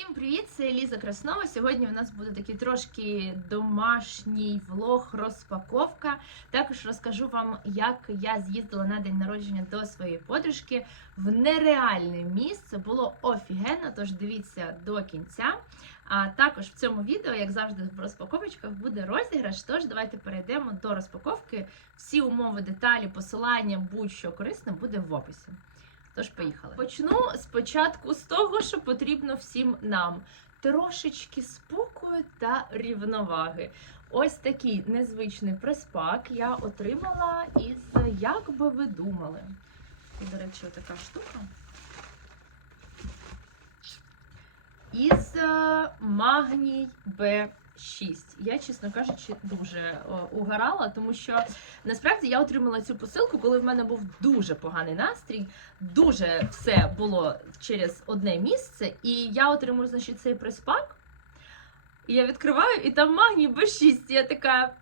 Всім привіт! Це Еліза Краснова. Сьогодні у нас буде такий трошки домашній влог, розпаковка. Також розкажу вам, як я з'їздила на день народження до своєї подружки в нереальне місце. Було офігенно, тож дивіться до кінця. А також в цьому відео, як завжди, в розпаковочках буде розіграш. Тож давайте перейдемо до розпаковки. Всі умови, деталі, посилання, будь-що корисне буде в описі. Тож поїхали. Почну спочатку з того, що потрібно всім нам: трошечки спокою та рівноваги. Ось такий незвичний прес-пак я отримала із, як би ви думали. І, до речі, така штука. Із е, Магній Б6. Я, чесно кажучи, дуже е, угорала, тому що насправді я отримала цю посилку, коли в мене був дуже поганий настрій. Дуже все було через одне місце, і я отримую, значить, цей прес-пак. І я відкриваю, і там магній Б6. Я така.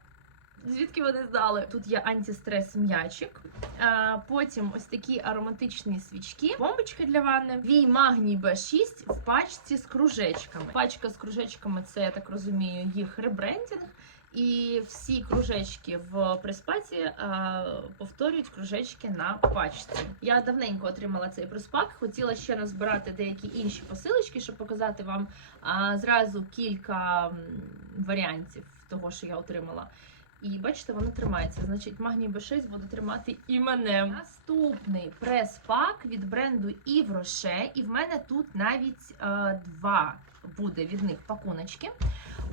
Звідки вони здали? Тут є антистрес м'ячик, а, потім ось такі ароматичні свічки, бомбочки для ванни, твій магній Б6 в пачці з кружечками. Пачка з кружечками це, я так розумію, їх ребрендінг. І всі кружечки в приспаці а, повторюють кружечки на пачці. Я давненько отримала цей приспак. Хотіла ще назбирати деякі інші посилочки, щоб показати вам а, зразу кілька варіантів того, що я отримала. І бачите, воно тримається. Значить, магній B6 буде тримати і мене. Наступний прес-пак від бренду Rocher. І в мене тут навіть е, два буде від них пакуночки.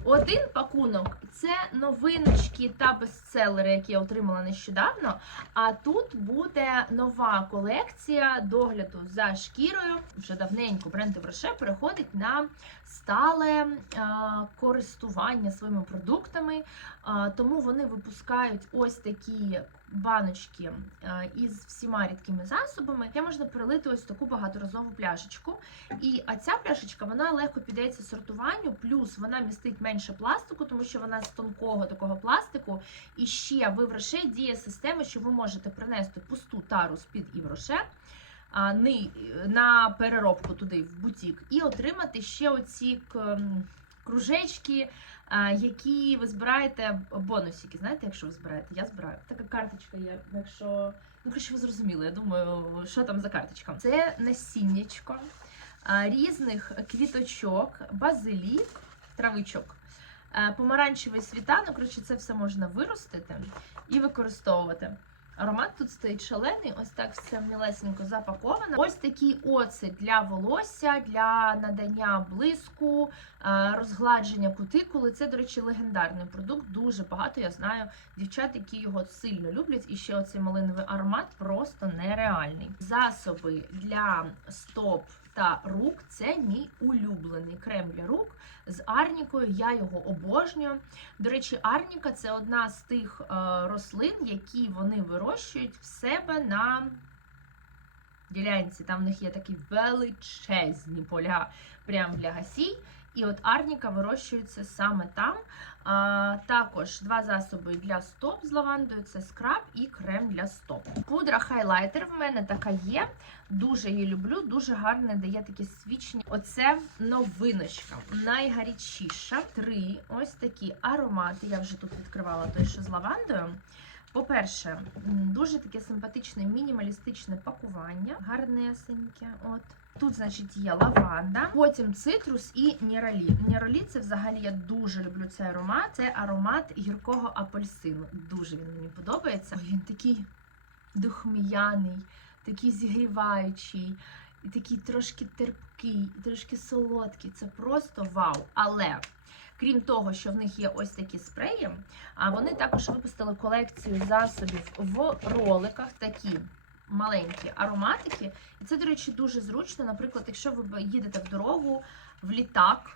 Один пакунок це новиночки та бестселери, які я отримала нещодавно. А тут буде нова колекція догляду за шкірою. Вже давненько бренд Rocher переходить на стале е, користування своїми продуктами. Тому вони випускають ось такі баночки із всіма рідкими засобами, де можна перелити ось таку багаторазову пляшечку. І а ця пляшечка вона легко піддається сортуванню, плюс вона містить менше пластику, тому що вона з тонкого такого пластику. І ще в Роше діє система, що ви можете принести пусту тару з-під Івроше. На переробку туди в бутік і отримати ще оці кружечки, які ви збираєте бонусики. Знаєте, якщо ви збираєте? Я збираю. Така карточка є. Якщо ну коротше, ви зрозуміли, я думаю, що там за карточка. Це насіннячко різних квіточок, базилік, травичок. Помаранчевий світанок, коротше, це все можна виростити і використовувати. Аромат тут стоїть шалений, ось так все мілесенько запаковано. Ось такий оцет для волосся, для надання блиску, е, розгладження кутикули. Це, до речі, легендарний продукт. Дуже багато я знаю дівчат, які його сильно люблять. І ще оцей малиновий аромат просто нереальний. Засоби для стоп та рук це мій улюблений крем для рук з арнікою. Я його обожнюю. До речі, арніка це одна з тих е, рослин, які вони вирощують в себе на ділянці. Там в них є такі величезні поля прямо для гасій. І от арніка вирощується саме там. А, також два засоби для стоп з лавандою це скраб і крем для стоп. Пудра хайлайтер в мене така є. Дуже її люблю, дуже гарне дає такі свічні. Оце новиночка. Найгарячіша. Три ось такі аромати. Я вже тут відкривала той, що з лавандою. По-перше, дуже таке симпатичне мінімалістичне пакування, гарнесеньке. От. Тут, значить, є лаванда, потім цитрус і ніролі. Ніролі це взагалі я дуже люблю цей аромат. Це аромат гіркого апельсину. Дуже він мені подобається. Він такий духм'яний, такий зігріваючий, і такий трошки терпкий, і трошки солодкий. Це просто вау. Але крім того, що в них є ось такі спреї, а вони також випустили колекцію засобів в роликах такі. Маленькі ароматики, і це, до речі, дуже зручно. Наприклад, якщо ви їдете в дорогу, в літак,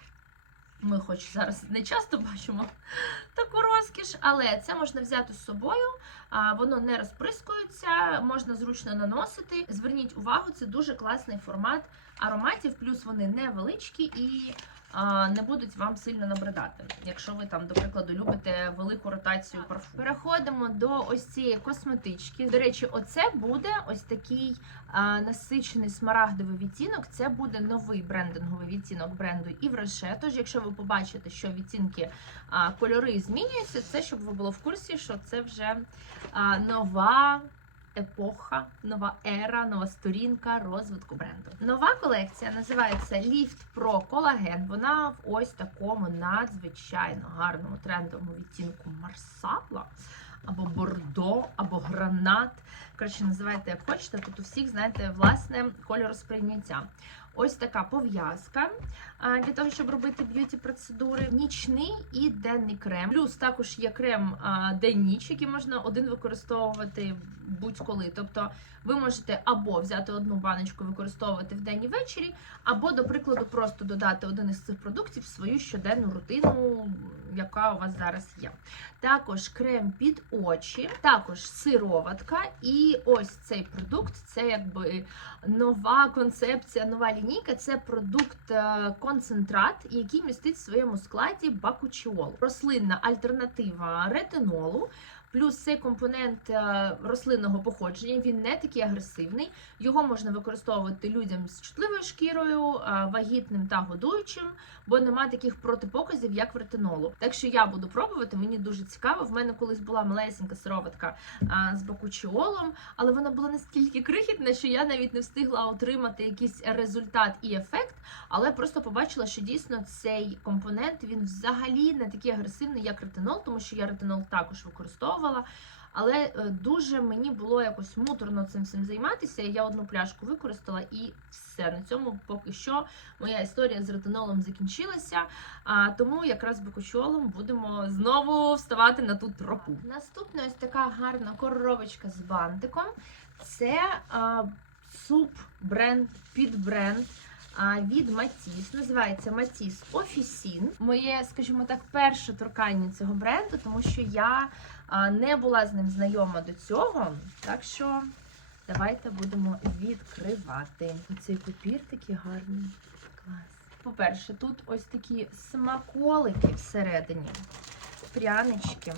ми хоч зараз не часто бачимо таку розкіш, але це можна взяти з собою, воно не розприскується, можна зручно наносити. Зверніть увагу, це дуже класний формат ароматів, плюс вони невеличкі і не будуть вам сильно набридати, якщо ви там, до прикладу, любите велику ротацію парфуму. Переходимо до ось цієї косметички. До речі, оце буде ось такий а, насичений смарагдовий відтінок. Це буде новий брендинговий відтінок бренду Івреше. Тож, якщо ви побачите, що відтінки а, кольори змінюються, це щоб ви було в курсі, що це вже а, нова. Епоха, нова ера, нова сторінка розвитку бренду. Нова колекція називається Ліфт Pro Collagen. Вона в ось такому надзвичайно гарному трендовому відтінку Марсала або Бордо, або Гранат. Коротше, називайте як хочете. Тут у всіх, знаєте, власне кольоросприйняття. Ось така пов'язка для того, щоб робити б'юті процедури. Нічний і денний крем. Плюс також є крем день-ніч, який можна один використовувати будь-коли. Тобто ви можете або взяти одну баночку, використовувати в день і ввечері, або, до прикладу, просто додати один із цих продуктів в свою щоденну рутину, яка у вас зараз є. Також крем під очі, також сироватка. І ось цей продукт це якби нова концепція, нова лінійка. Це продукт е, який містить в своєму складі бакучіол. Рослинна альтернатива ретинолу. Плюс цей компонент е, рослинного походження, він не такий агресивний. Його можна використовувати людям з чутливою шкірою, е, вагітним та годуючим, бо нема таких протипоказів, як ретинолу. Так що я буду пробувати, мені дуже цікаво. В мене колись була малесенька сироватка а, з бакучіолом, але вона була настільки крихітна, що я навіть не встигла отримати якийсь результат і ефект. Але просто побачила, що дійсно цей компонент він взагалі не такий агресивний, як ретинол, тому що я ретинол також використовувала. Але е, дуже мені було якось муторно цим всім займатися. Я одну пляшку використала і все. На цьому поки що моя історія з ретинолом закінчилася. А тому якраз з бакучолом будемо знову вставати на ту тропу. Наступна ось така гарна коробочка з бантиком. Це а, суп бренд під бренд. Від Матіс називається Матіс Офісін. Моє, скажімо так, перше торкання цього бренду, тому що я не була з ним знайома до цього. Так що давайте будемо відкривати. Оцей папір такий гарний. Клас. По-перше, тут ось такі смаколики всередині. Прянички.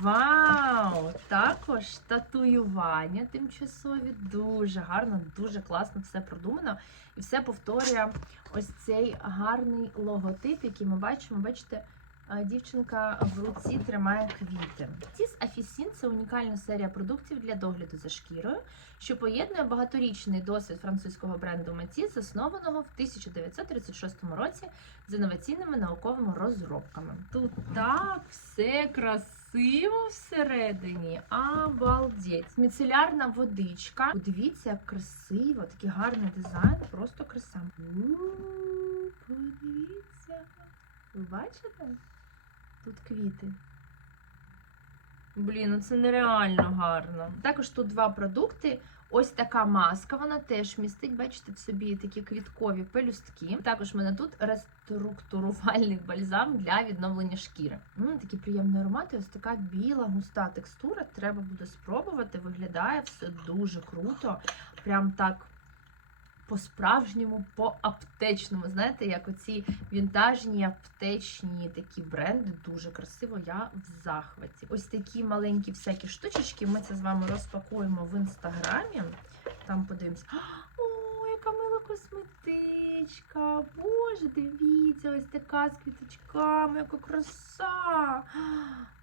Вау! Також татуювання тимчасові. Дуже гарно, дуже класно все продумано. І все повторює ось цей гарний логотип, який ми бачимо. Бачите, дівчинка в руці тримає квіти. Тіс Афісін це унікальна серія продуктів для догляду за шкірою, що поєднує багаторічний досвід французького бренду Матіс, заснованого в 1936 році з інноваційними науковими розробками. Тут так все красиво всередині. Обалдеть. Міцелярна водичка. Подивіться, як красиво, такий гарний дизайн, просто краса. Подивіться. Ви бачите? Тут квіти. Блін, ну це нереально гарно. Також тут два продукти. Ось така маска, вона теж містить, бачите, в собі такі квіткові пелюстки. Також в мене тут реструктурувальний бальзам для відновлення шкіри. М, такі приємні аромати. Ось така біла, густа текстура. Треба буде спробувати. Виглядає все дуже круто. Прям так по-справжньому, по-аптечному. Знаєте, як оці вінтажні аптечні такі бренди, дуже красиво. Я в захваті. Ось такі маленькі всякі штучечки. Ми це з вами розпакуємо в інстаграмі. Там подивимось. О, яка мила косметичка! Боже, дивіться, ось така з квіточками, яка краса!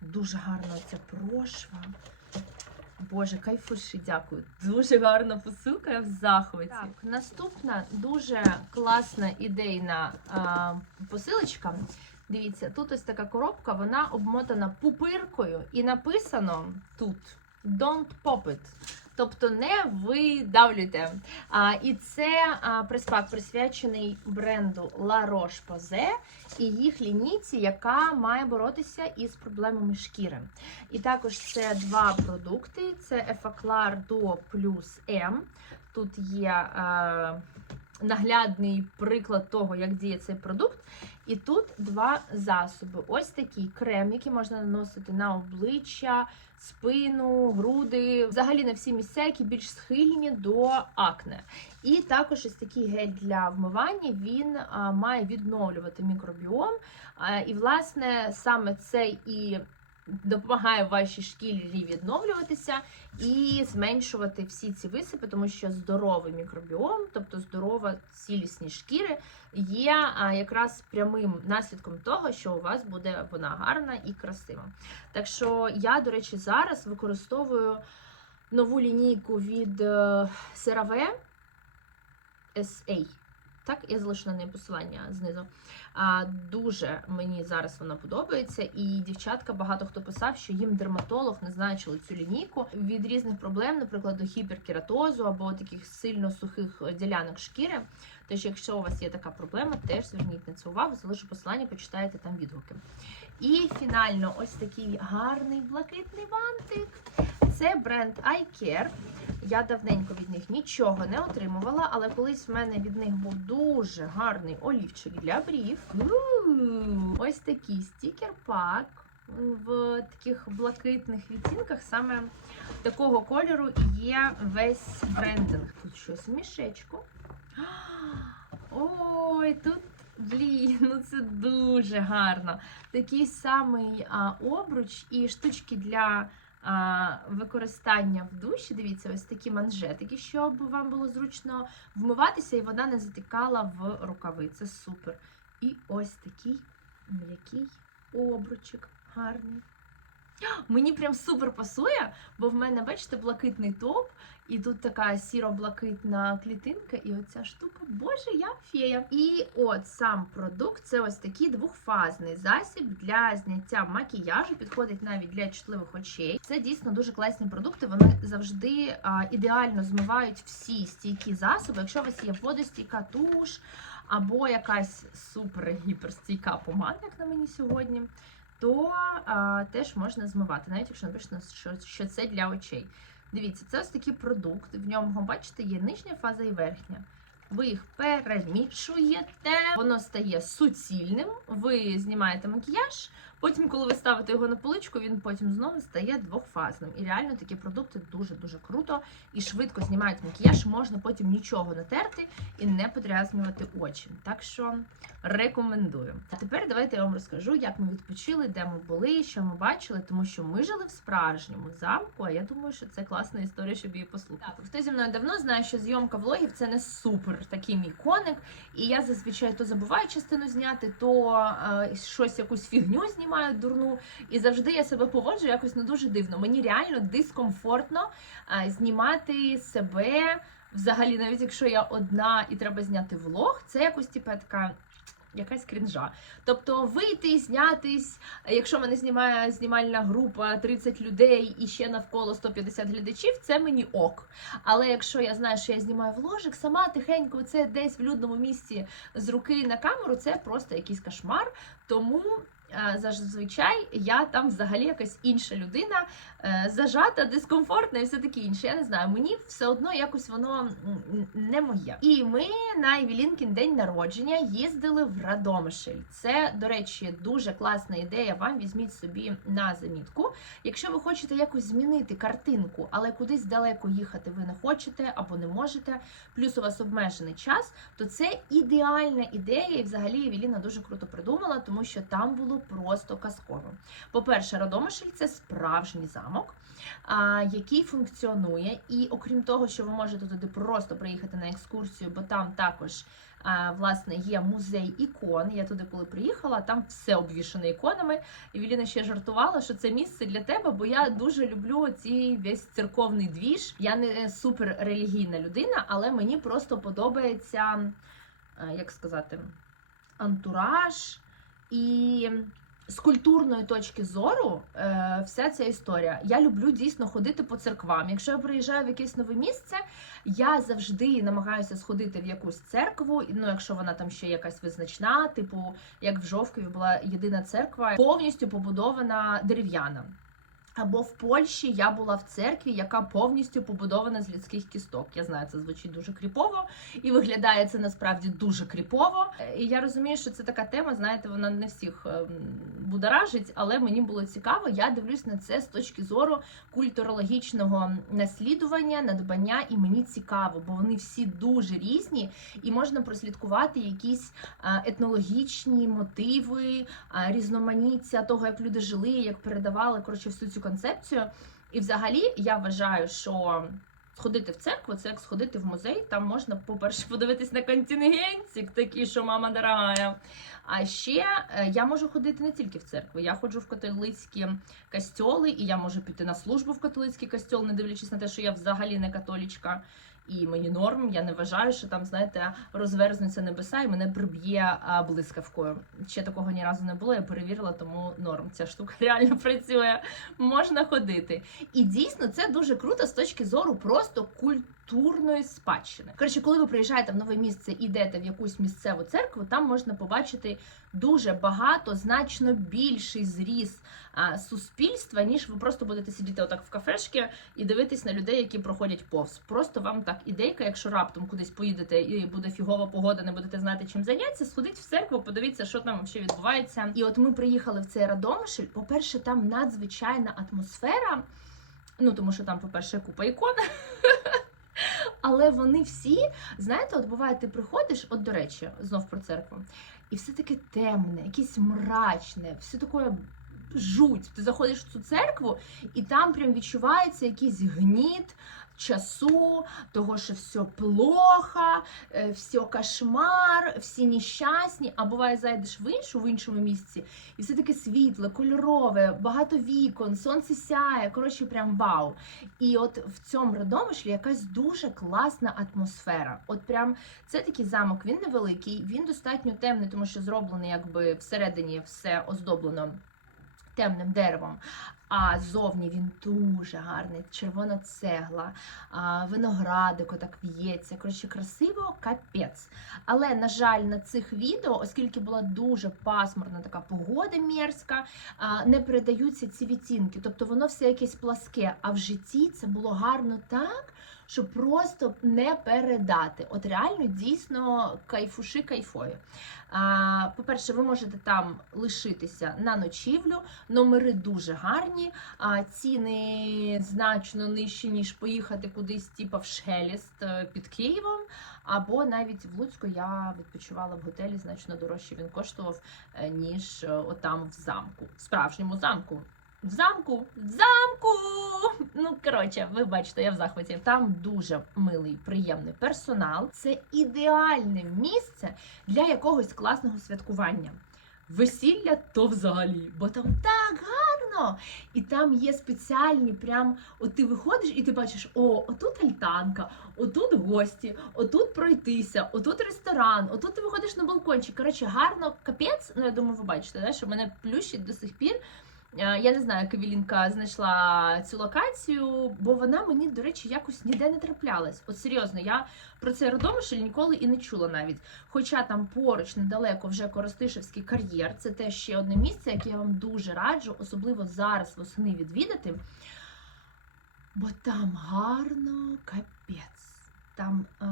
Дуже гарна ця прошва. Боже, кайфуші, дякую. Дуже гарна посилка, в захваті. Так, наступна дуже класна ідейна а, посилочка. Дивіться, тут ось така коробка, вона обмотана пупиркою, і написано тут Don't pop it. Тобто не видавлюйте. А, і це а, приспак присвячений бренду La Roche-Posay і їх лінійці, яка має боротися із проблемами шкіри. І також це два продукти: це Effaclar Duo Plus M. Тут є е, наглядний приклад того, як діє цей продукт. І тут два засоби. Ось такий крем, який можна наносити на обличчя, спину, груди, взагалі на всі місця, які більш схильні до акне. І також ось такий гель для вмивання. Він має відновлювати мікробіом. І, власне, саме це і допомагає вашій шкірі відновлюватися і зменшувати всі ці висипи, тому що здоровий мікробіом, тобто здорова цілісність шкіри, є якраз прямим наслідком того, що у вас буде вона гарна і красива. Так що я, до речі, зараз використовую нову лінійку від е, CeraVe SA. Так, я залишу на посилання знизу. А, дуже мені зараз вона подобається, і дівчатка багато хто писав, що їм дерматолог назначили цю лінійку від різних проблем, наприклад, до гіперкератозу або таких сильно сухих ділянок шкіри. Тож, якщо у вас є така проблема, теж зверніть на це увагу, залишу посилання, почитайте там відгуки. І фінально, ось такий гарний блакитний бантик. Це бренд iCare. Я давненько від них нічого не отримувала, але колись в мене від них був дуже гарний олівчик для брів. Ось такий стікер-пак в таких блакитних відтінках. Саме такого кольору є весь брендинг. Тут щось в мішечку. Ой, тут. Блін, ну це дуже гарно. Такий самий а, обруч і штучки для використання в душі. Дивіться, ось такі манжетики, щоб вам було зручно вмиватися, і вода не затікала в рукави. Це супер. І ось такий м'який обручик гарний. Мені прям супер пасує, бо в мене, бачите, блакитний топ, і тут така сіро-блакитна клітинка, і оця штука, боже, я фея. І от сам продукт це ось такий двохфазний засіб для зняття макіяжу, підходить навіть для чутливих очей. Це дійсно дуже класні продукти. Вони завжди а, ідеально змивають всі стійкі засоби. Якщо у вас є водостійка туш або якась супер-гіперстійка помада, як на мені сьогодні. То а, теж можна змивати, навіть якщо написано, що, що це для очей. Дивіться, це ось такий продукт. В ньому, бачите, є нижня фаза і верхня. Ви їх перемішуєте, воно стає суцільним. Ви знімаєте макіяж. Потім, коли ви ставите його на поличку, він потім знову стає двохфазним. І реально такі продукти дуже-дуже круто і швидко знімають макіяж. Можна потім нічого не терти і не подрязнювати очі. Так що рекомендую. А тепер давайте я вам розкажу, як ми відпочили, де ми були, що ми бачили, тому що ми жили в справжньому замку. А я думаю, що це класна історія, щоб її послухати. Так, хто зі мною давно знає, що зйомка влогів це не супер такий мій коник. І я зазвичай то забуваю частину зняти, то е, щось якусь фігню знімаю дурну. І завжди я себе поводжу якось не дуже дивно. Мені реально дискомфортно знімати себе. Взагалі, навіть якщо я одна і треба зняти влог, це якось типу, така. Якась крінжа. Тобто вийти, знятись, якщо мене знімає знімальна група 30 людей і ще навколо 150 глядачів, це мені ок. Але якщо я знаю, що я знімаю вложик, сама тихенько, це десь в людному місці з руки на камеру, це просто якийсь кошмар. Тому зазвичай я там взагалі якась інша людина, е, зажата, дискомфортна і все таке інше. Я не знаю, мені все одно якось воно не моє. І ми на Евелінкін день народження їздили в Радомишль. Це, до речі, дуже класна ідея. Вам візьміть собі на замітку. Якщо ви хочете якось змінити картинку, але кудись далеко їхати ви не хочете або не можете, плюс у вас обмежений час, то це ідеальна ідея, і взагалі Евеліна дуже круто придумала, тому що там було просто казково. По-перше, Радомишль це справжній замок, який функціонує. І окрім того, що ви можете туди просто приїхати на екскурсію, бо там також. Власне, є музей ікон. Я туди, коли приїхала, там все обвішане іконами. І Віліна ще жартувала, що це місце для тебе, бо я дуже люблю цей весь церковний двіж. Я не супер релігійна людина, але мені просто подобається, як сказати, антураж і. З культурної точки зору, е, вся ця історія. Я люблю дійсно ходити по церквам. Якщо я приїжджаю в якесь нове місце, я завжди намагаюся сходити в якусь церкву. Ну, якщо вона там ще якась визначна, типу як в Жовкові була єдина церква, повністю побудована дерев'яна. Або в Польщі я була в церкві, яка повністю побудована з людських кісток. Я знаю, це звучить дуже кріпово, і виглядає це насправді дуже кріпово. Е, І я розумію, що це така тема, знаєте, вона не всіх ем, будоражить, але мені було цікаво. Я дивлюсь на це з точки зору культурологічного наслідування, надбання, і мені цікаво, бо вони всі дуже різні, і можна прослідкувати якісь етнологічні мотиви, різноманіття того, як люди жили, як передавали коротше всю цю концепцію. І взагалі я вважаю, що сходити в церкву це як сходити в музей. Там можна, по-перше, подивитись на контингентик, такий, що мама дорогая. А ще е, я можу ходити не тільки в церкву. Я ходжу в католицькі костьоли, і я можу піти на службу в католицький костьол, не дивлячись на те, що я взагалі не католічка. І мені норм, я не вважаю, що там, знаєте, розверзнуться небеса і мене приб'є блискавкою. Ще такого ні разу не було. Я перевірила, тому норм. Ця штука реально працює. Можна ходити. І дійсно це дуже круто з точки зору просто культурної спадщини. Коротше, коли ви приїжджаєте в нове місце і йдете в якусь місцеву церкву, там можна побачити дуже багато, значно більший зріз а, суспільства, ніж ви просто будете сидіти отак в кафешки і дивитись на людей, які проходять повз. Просто вам так ідейка, якщо раптом кудись поїдете і буде фігова погода, не будете знати, чим зайнятися, сходіть в церкву, подивіться, що там ще відбувається. І от ми приїхали в цей Радомишль. По-перше, там надзвичайна атмосфера. Ну, тому що там, по-перше, купа ікон. Але вони всі, знаєте, от буває, ти приходиш, от до речі, знов про церкву, і все таке темне, якесь мрачне, все таке жуть. Ти заходиш в цю церкву, і там прям відчувається якийсь гніт часу, того, що все плохо, е, все кошмар, всі нещасні. А буває, зайдеш в іншу, в іншому місці, і все таке світле, кольорове, багато вікон, сонце сяє. Коротше, прям вау. І от в цьому родомишлі якась дуже класна атмосфера. От прям це такий замок, він невеликий, він достатньо темний, тому що зроблений якби всередині все оздоблено темним деревом. А зовні він дуже гарний, червона цегла, виноградик отак в'ється. Коротше, красиво, капець. Але, на жаль, на цих відео, оскільки була дуже пасмурна така погода мерзка, не передаються ці відтінки. Тобто воно все якесь пласке. А в житті це було гарно так, що просто не передати. От реально дійсно кайфуши кайфові. По-перше, ви можете там лишитися на ночівлю, номери дуже гарні, а ціни значно нижчі, ніж поїхати кудись, типу в Шеліст е, під Києвом. Або навіть в Луцьку я відпочивала в готелі, значно дорожче він коштував, е, ніж е, отам в замку, в справжньому замку. В замку, в замку. Ну коротше, ви бачите, я в захваті. Там дуже милий, приємний персонал. Це ідеальне місце для якогось класного святкування. Весілля то взагалі, бо там так гарно. І там є спеціальні, прям от ти виходиш і ти бачиш, о, отут альтанка, отут гості, отут пройтися, отут ресторан, отут ти виходиш на балкончик. Коротше, гарно капець. Ну я думаю, ви бачите, да, що мене плющить до сих пір. Е, Я не знаю, як Евелінка знайшла цю локацію, бо вона мені, до речі, якось ніде не траплялась. От серйозно, я про цей родомишль ніколи і не чула навіть. Хоча там поруч недалеко вже Коростишевський кар'єр, це теж ще одне місце, яке я вам дуже раджу, особливо зараз восени відвідати. Бо там гарно капець. Там е,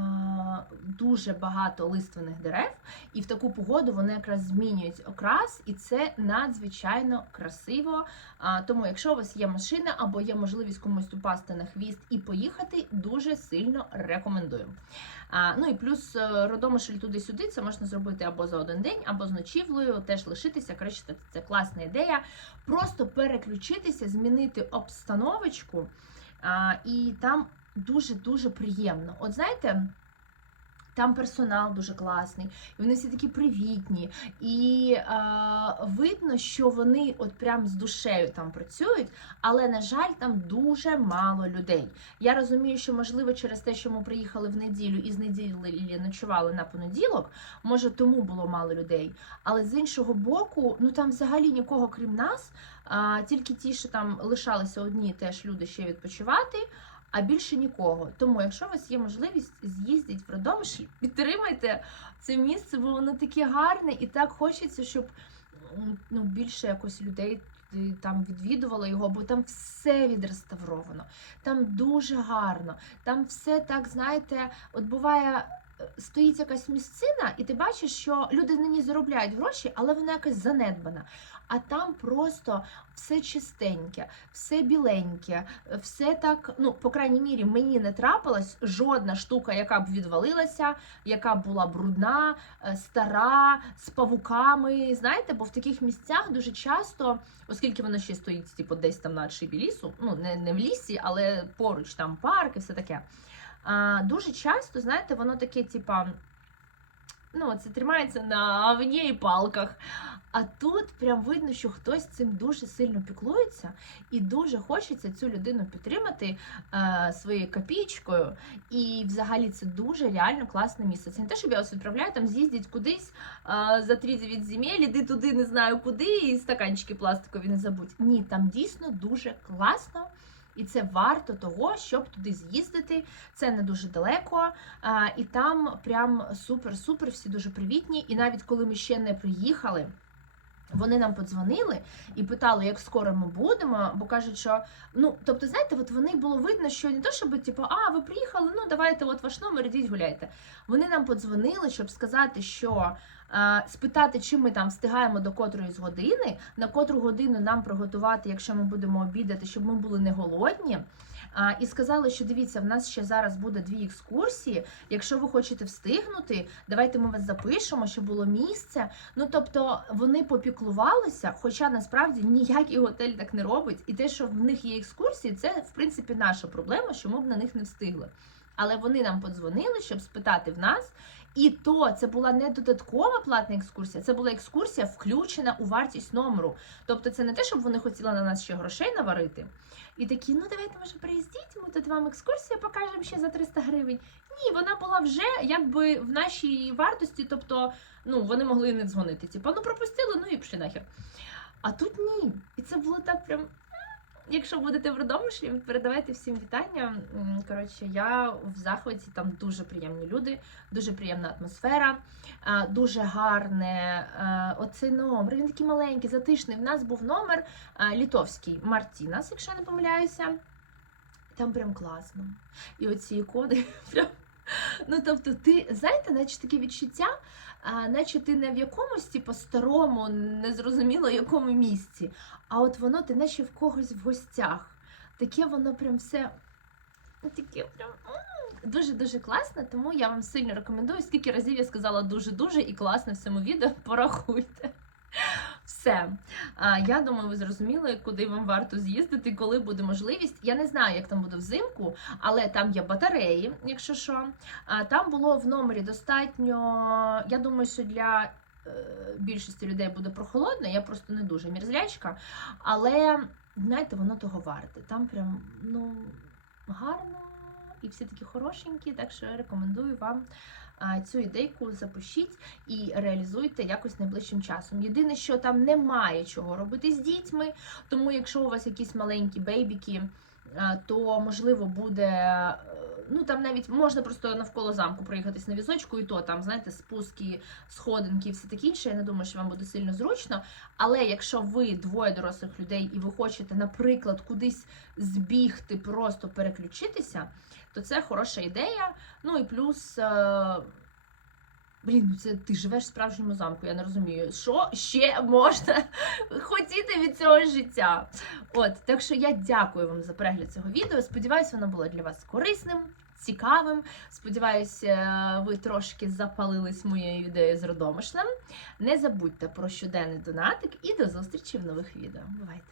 дуже багато лиственних дерев, і в таку погоду вони якраз змінюють окрас, і це надзвичайно красиво. А, тому, якщо у вас є машина або є можливість комусь упасти на хвіст і поїхати, дуже сильно рекомендую. А, ну і плюс е, родомишль туди-сюди це можна зробити або за один день, або з ночівлею, теж лишитися. Коротше, це класна ідея. Просто переключитися, змінити обстановочку, а, і там дуже-дуже приємно. От знаєте. Там персонал дуже класний, і вони всі такі привітні, і е, видно, що вони от прям з душею там працюють, але на жаль, там дуже мало людей. Я розумію, що можливо через те, що ми приїхали в неділю і з неділі ночували на понеділок, може тому було мало людей. Але з іншого боку, ну там взагалі нікого крім нас, а, тільки ті, що там лишалися одні, теж люди ще відпочивати а більше нікого. Тому, якщо у вас є можливість, з'їздіть в Родомиш, підтримайте це місце, бо воно таке гарне і так хочеться, щоб ну, більше якось людей там відвідувала його, бо там все відреставровано, там дуже гарно, там все так, знаєте, от буває. Стоїть якась місцина, і ти бачиш, що люди на ній заробляють гроші, але вона якась занедбана. А там просто все чистеньке, все біленьке, все так, ну, по крайній мірі, мені не трапилась жодна штука, яка б відвалилася, яка б була брудна, е, стара, з павуками. Знаєте, бо в таких місцях дуже часто, оскільки воно ще стоїть, типу, десь там на отшибі лісу, ну не, не в лісі, але поруч там парк і все таке. Дуже часто, знаєте, воно таке, типа. Ну, це тримається на овні і палках. А тут прям видно, що хтось цим дуже сильно піклується, і дуже хочеться цю людину підтримати е, своєю копійкою. І взагалі це дуже реально класне місце. Це не те, щоб я вас відправляю там з'їздіть кудись е, за 39 земель, іди туди, не знаю куди, і стаканчики пластикові не забудь. Ні, там дійсно дуже класно. І це варто того, щоб туди з'їздити. Це не дуже далеко, і там прям супер-супер, всі дуже привітні. І навіть коли ми ще не приїхали, вони нам подзвонили і питали, як скоро ми будемо, бо кажуть, що ну тобто, знаєте, от вони було видно, що не то, щоб типу, а ви приїхали, ну давайте, от ваш номер, ідіть гуляйте. Вони нам подзвонили, щоб сказати, що спитати, чи ми там встигаємо до котрої з години, на котру годину нам приготувати, якщо ми будемо обідати, щоб ми були не голодні. І сказали, що дивіться, в нас ще зараз буде дві екскурсії. Якщо ви хочете встигнути, давайте ми вас запишемо, щоб було місце. Ну тобто вони попіклувалися, хоча насправді ніякий готель так не робить. І те, що в них є екскурсії, це в принципі наша проблема, що ми б на них не встигли. Але вони нам подзвонили, щоб спитати в нас. І то це була не додаткова платна екскурсія, це була екскурсія, включена у вартість номеру. Тобто, це не те, щоб вони хотіли на нас ще грошей наварити. І такі, ну давайте може приїздіть, ми тут вам екскурсію покажемо ще за 300 гривень. Ні, вона була вже якби в нашій вартості, тобто ну вони могли не дзвонити. Типу, ну пропустили, ну і пішли нахер. А тут ні. І це було так прям. Якщо будете в передавайте всім вітання. Коротше, я в захваті, там дуже приємні люди, дуже приємна атмосфера, дуже гарне. Оцей номер. Він такий маленький, затишний. В нас був номер літовський Мартінас, якщо я не помиляюся. Там прям класно. І оці ікони прям. Ну, тобто, ти знаєте, наче таке відчуття, а, наче ти не в якомусь типу, старому, незрозуміло якому місці, а от воно ти наче в когось в гостях. Таке воно прям все. ну, Таке прям дуже-дуже класно, тому я вам сильно рекомендую. Скільки разів я сказала дуже-дуже і класно в цьому відео, порахуйте. Все. Я думаю, ви зрозуміли, куди вам варто з'їздити, коли буде можливість. Я не знаю, як там буде взимку, але там є батареї, якщо що. Там було в номері достатньо. Я думаю, що для е, більшості людей буде прохолодно, я просто не дуже мірзлячка. Але, знаєте, воно того варте. Там прям ну, гарно і всі такі хорошенькі, так що рекомендую вам цю ідейку запишіть і реалізуйте якось найближчим часом. Єдине, що там немає чого робити з дітьми, тому якщо у вас якісь маленькі бейбіки, то можливо буде. е, Ну там навіть можна просто навколо замку проїхатись на візочку, і то там, знаєте, спуски, сходинки і все таке інше. Я не думаю, що вам буде сильно зручно. Але якщо ви двоє дорослих людей і ви хочете, наприклад, кудись збігти, просто переключитися, то це хороша ідея. Ну і плюс. Е- Блін, ну це ти живеш в справжньому замку, я не розумію, що ще можна хотіти від цього життя. От, так що я дякую вам за перегляд цього відео. Сподіваюсь, воно було для вас корисним, цікавим. Сподіваюся, ви трошки запалились моєю ідеєю з родомишлем. Не забудьте про щоденний донатик і до зустрічі в нових відео. Бувайте!